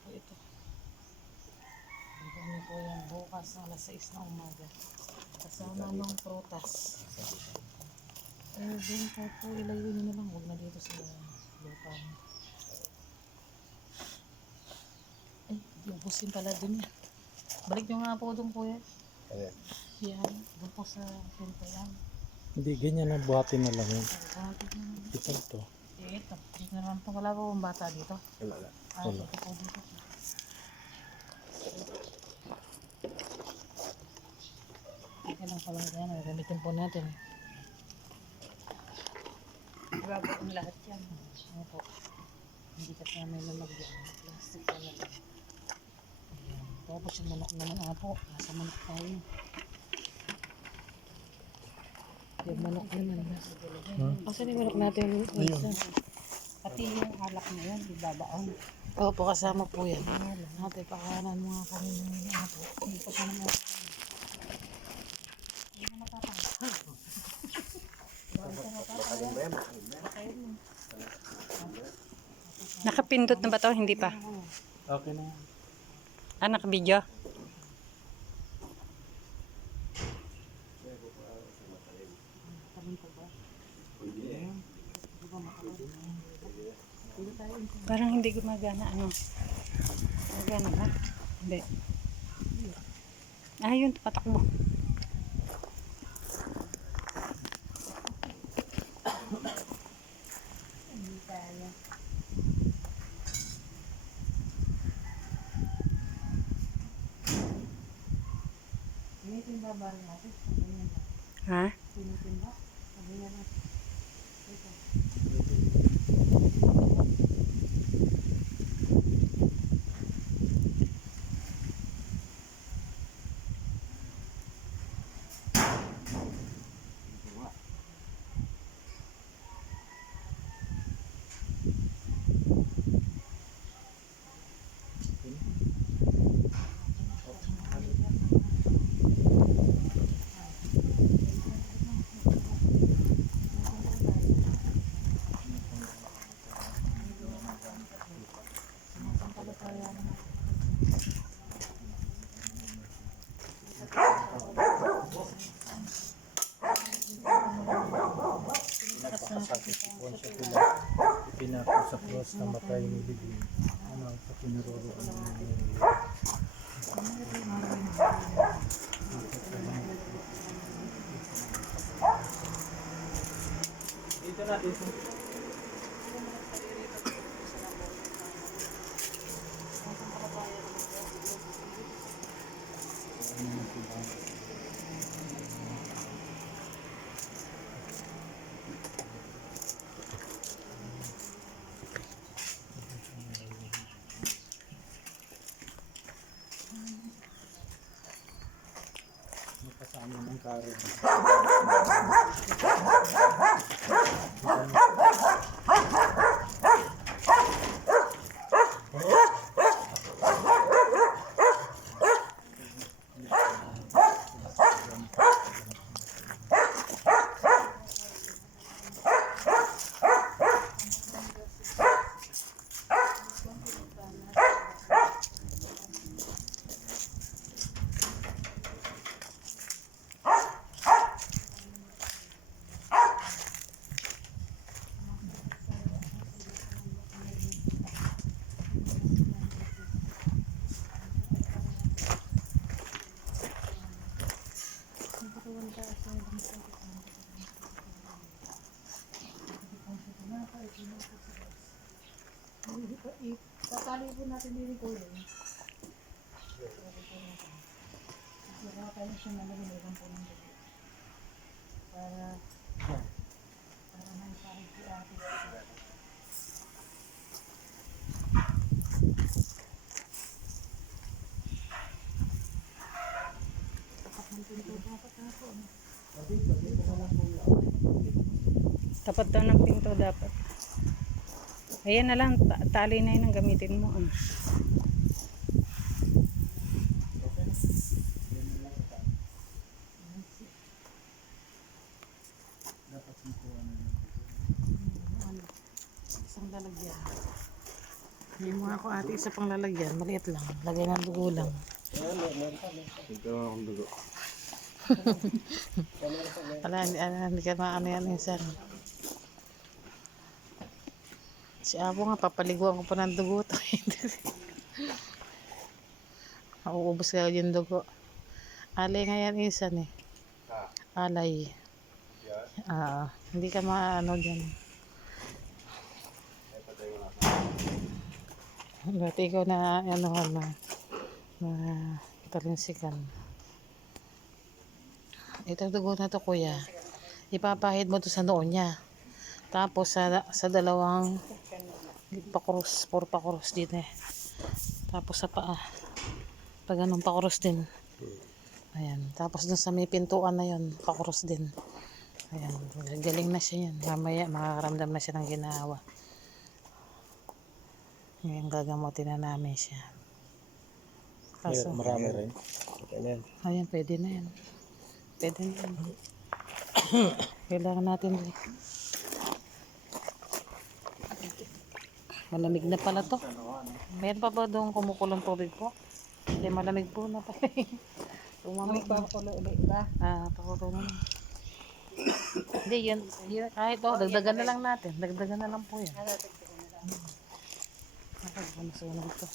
po ito. Dito po yan bukas ng alas 6 na umaga. Kasama ng prutas. Din po ilayo nyo na lang. Huwag na dito sa lupa. Ay, ubusin pala dun yan. Balik nyo nga po dun po yan. Ayan. Yan, dun po sa pinto yan. Hindi, ganyan na buhatin na lang yun. Buhatin na lang. Ito to. Ito, dito na lang po. Wala po ang bata dito. Wala. Ito po dito. Ito lang pala yan. Gamitin po natin. Ibaba ang lahat yan. Ano po. Hindi kasi may lalagyan. Plastic talaga. Ayan. Tapos yung manok naman po. Nasa manok tayo. Yung manok naman. Kasi yung manok natin yung isa. Pati yung alak na yun, ibabaon. Opo, kasama po yan. Ate, pakanan mo nga kami ng apo. Hindi pa pa naman. Hindi na matapang. Nakapindot na ba to? Hindi pa. Okay na. Naka-video. Parang hindi gumagana. Ano? Gumagana ba? Hindi. Yun. Patakbo. Hindi kaya. Tinitinda ba rin natin? Ha? Tinitinda? Sabi nga natin. Ito. Ipinako sa cross na matay ni Bibin. Ano sa pinaroroon ng dito na dito. Kasama ng karo. Tatali po natin din ko yun. Wala tayo siya nalagyan po ng gabi. Para may parang si ate. Tapat daw ng pinto dapat. Ayan na lang. Tali na yun ang gamitin mo. Isang lalagyan. Hindi mo ako ate isa pang lalagyan. Maliit lang. Lagay ng dugo lang. Ito ang dugo. Wala, hindi ka maano yan minsan. Si Abo nga, papaliguan ko pa ng dugo. Mauubos ka yung dugo. Alay nga yan insan eh. Alay. Hindi ka maano dyan. Dati ikaw na ano na talinsikan. Ito dugo na to kuya. Ipapahid mo to sa noon niya. Tapos sa dalawang pakurus, puro pakurus din eh. Tapos sa paa. Pag ganun pakurus din. Ayan. Tapos dun sa may pintuan na yun, pakurus din. Ayan. Galing na siya yan. Mamaya makakaramdam na siya ng ginawa. Ngayon gagamutin na namin siya. Kaso, Marami rin. Ganyan. ayan, pwede na yan. Pwede na yan. Kailangan natin rin. Malamig na pala to. Meron pa ba doon kumukulong tubig po? Hindi, malamig po na pala. Tumamig pa. Pakulo ulit ba? Pakulo na. Hindi, yun kahit dagdagan na lang natin. Dagdagan na lang po yan. Nakagmasunan ito.